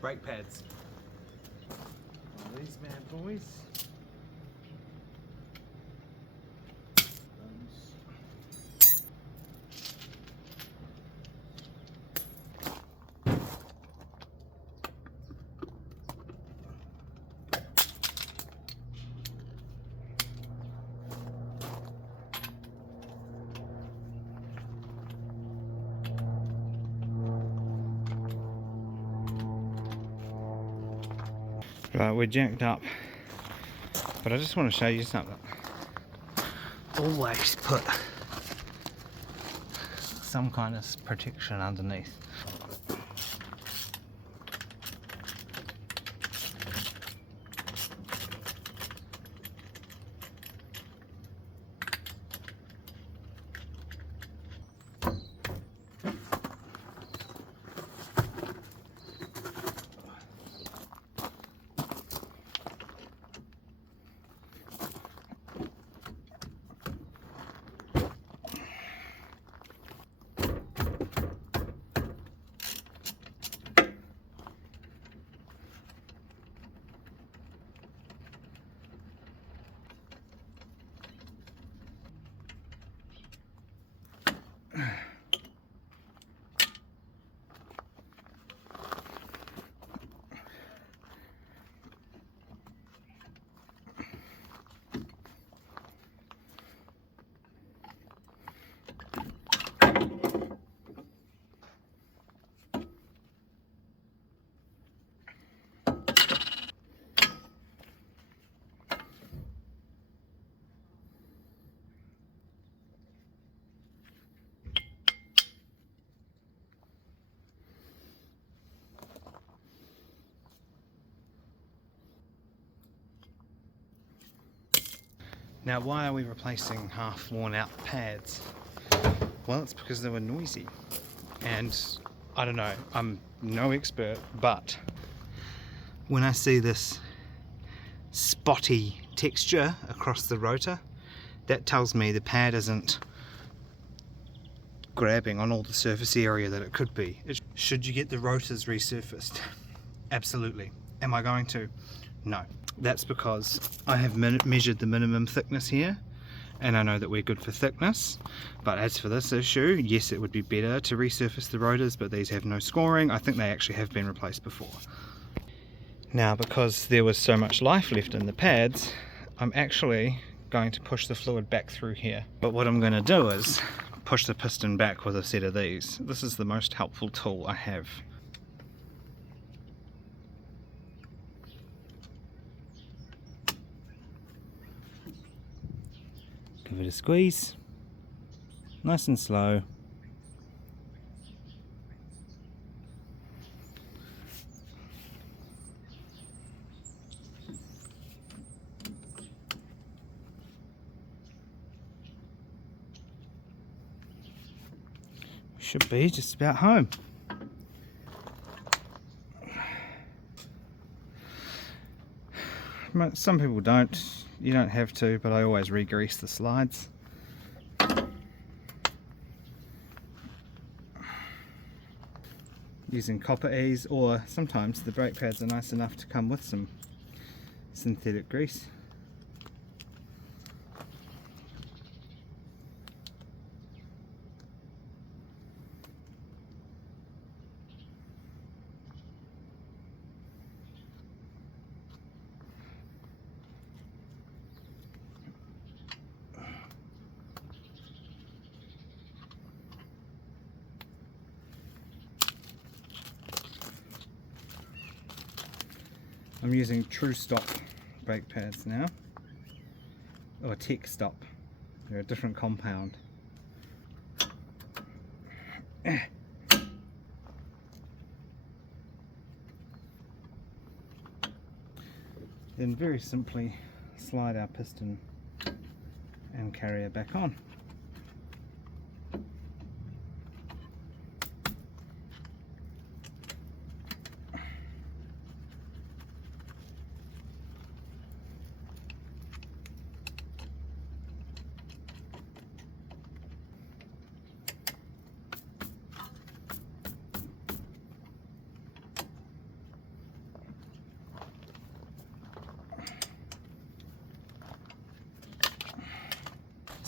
brake pads. These bad boys. Right, we're jacked up, but I just want to show you something. Always put some kind of protection underneath. Now, why are we replacing half worn out pads? Well, it's because they were noisy. And I don't know, I'm no expert, but when I see this spotty texture across the rotor, that tells me the pad isn't grabbing on all the surface area that it could be. Should you get the rotors resurfaced? Absolutely. Am I going to? No. That's because I have measured the minimum thickness here, and I know that we're good for thickness. But as for this issue, yes, it would be better to resurface the rotors, but these have no scoring. I think they actually have been replaced before. Now, because there was so much life left in the pads, I'm actually going to push the fluid back through here. But what I'm going to do is push the piston back with a set of these. This is the most helpful tool I have. Give it a squeeze, nice and slow. Should be just about home. Some people don't. You don't have to, but I always re-grease the slides. Using copper ease, or sometimes the brake pads are nice enough to come with some synthetic grease. I'm using True Stop brake pads now, or Tech Stop. They're a different compound. Then very simply slide our piston and carrier back on.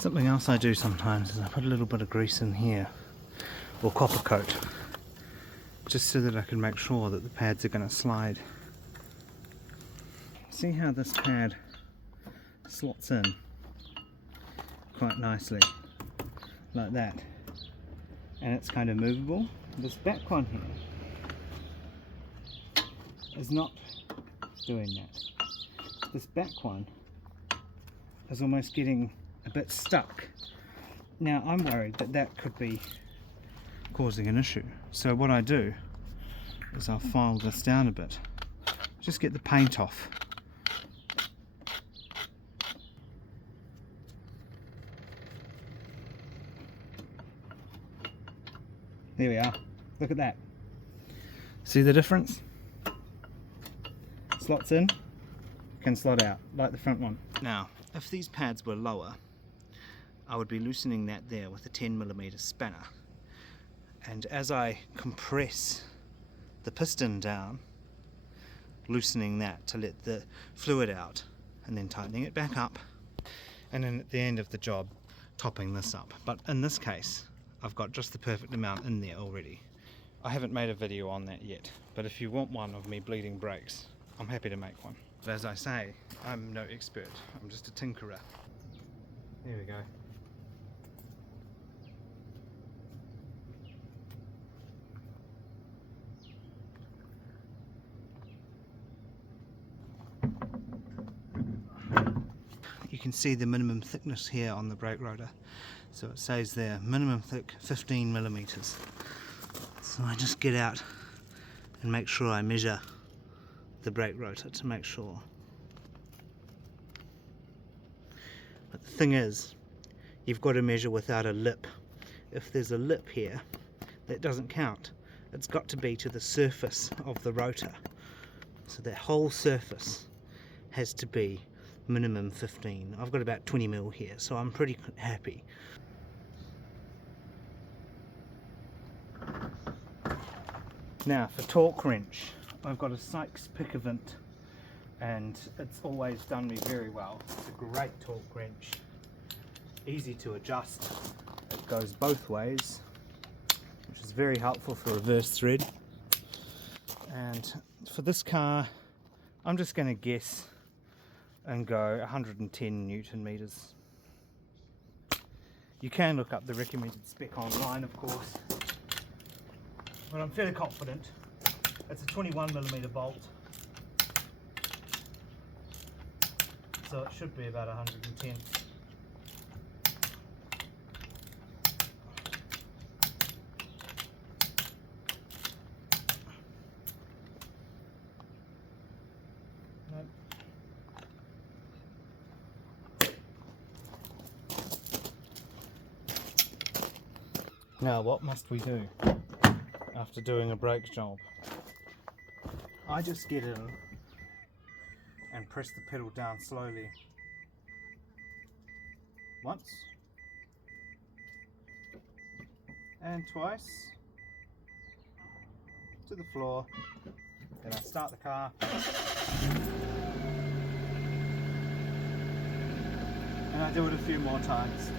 Something else I do sometimes is I put a little bit of grease in here, or copper coat, just so that I can make sure that the pads are going to slide. See how this pad slots in quite nicely, like that, and it's kind of movable. This back one here is not doing that. This back one is almost getting a bit stuck. Now I'm worried that that could be causing an issue, so what I do is I'll file this down a bit, just get the paint off. There we are, look at that. See the difference? Slots in, can slot out, like the front one. Now, if these pads were lower, I would be loosening that there with a 10mm spanner. And as I compress the piston down, loosening that to let the fluid out, and then tightening it back up, and then at the end of the job, topping this up. But in this case, I've got just the perfect amount in there already. I haven't made a video on that yet, but if you want one of me bleeding brakes, I'm happy to make one. But as I say, I'm no expert, I'm just a tinkerer. There we go. You can see the minimum thickness here on the brake rotor. So it says there, minimum thick 15mm. So I just get out and make sure I measure the brake rotor to make sure. But the thing is, you've got to measure without a lip. If there's a lip here, that doesn't count. It's got to be to the surface of the rotor. So that whole surface has to be minimum 15. I've got about 20mm here, so I'm pretty happy. Now for torque wrench, I've got a Sykes Pickavant, and it's always done me very well. It's a great torque wrench, easy to adjust. It goes both ways, which is very helpful for reverse thread. And for this car, I'm just going to guess and go 110 Newton meters. You can look up the recommended spec online, of course, but I'm fairly confident. It's a 21mm bolt, so it should be about 110. Nope. Now what must we do after doing a brake job? I just get in and press the pedal down slowly. Once. And twice. To the floor. Then I start the car. And I do it a few more times.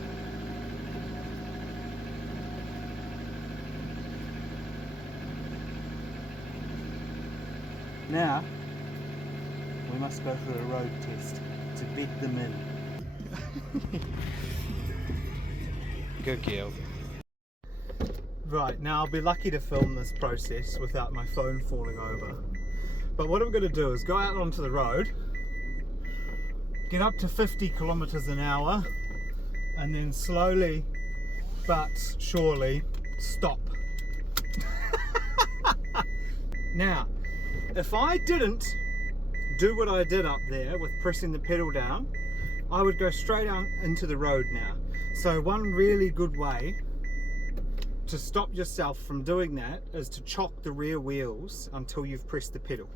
Now, we must go for a road test to bed them in. Good girl. Right, now I'll be lucky to film this process without my phone falling over. But what I'm going to do is go out onto the road, get up to 50 kilometers an hour, and then slowly but surely stop. Now, if I didn't do what I did up there with pressing the pedal down, I would go straight out into the road now. So one really good way to stop yourself from doing that is to chock the rear wheels until you've pressed the pedal.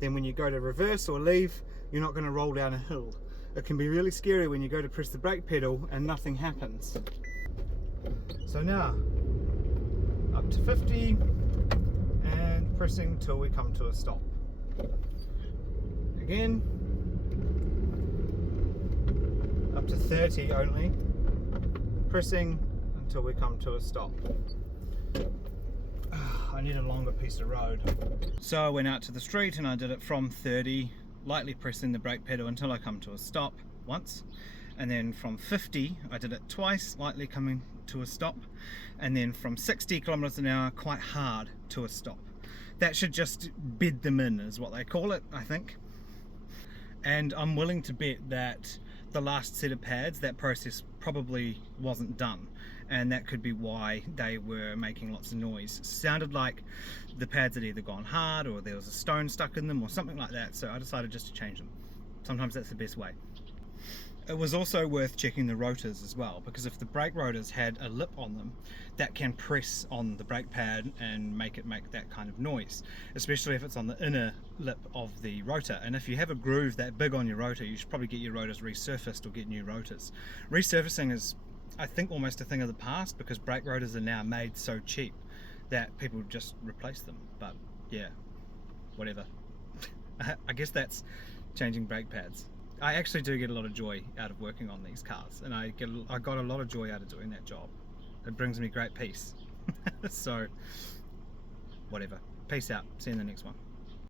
Then when you go to reverse or leave, you're not going to roll down a hill. It can be really scary when you go to press the brake pedal and nothing happens. So now, up to 50 and pressing till we come to a stop. Again, up to 30 only. pressing until we come to a stop. I need a longer piece of road. So I went out to the street and I did it from 30, lightly pressing the brake pedal until I come to a stop once. And then from 50, I did it twice, lightly coming to a stop. And then from 60 kilometers an hour, quite hard to a stop. That should just bed them in, is what they call it, I think. And I'm willing to bet that the last set of pads, that process probably wasn't done, and that could be why they were making lots of noise. It sounded like the pads had either gone hard or there was a stone stuck in them or something like that, so I decided just to change them. Sometimes that's the best way. It was also worth checking the rotors as well, because if the brake rotors had a lip on them, that can press on the brake pad and make it make that kind of noise, especially if it's on the inner lip of the rotor. And if you have a groove that big on your rotor, you should probably get your rotors resurfaced or get new rotors. Resurfacing is, I think, almost a thing of the past, because brake rotors are now made so cheap that people just replace them. But yeah, whatever. I guess that's changing brake pads. I actually do get a lot of joy out of working on these cars, and I got a lot of joy out of doing that job. It brings me great peace. So, whatever. Peace out. See you in the next one.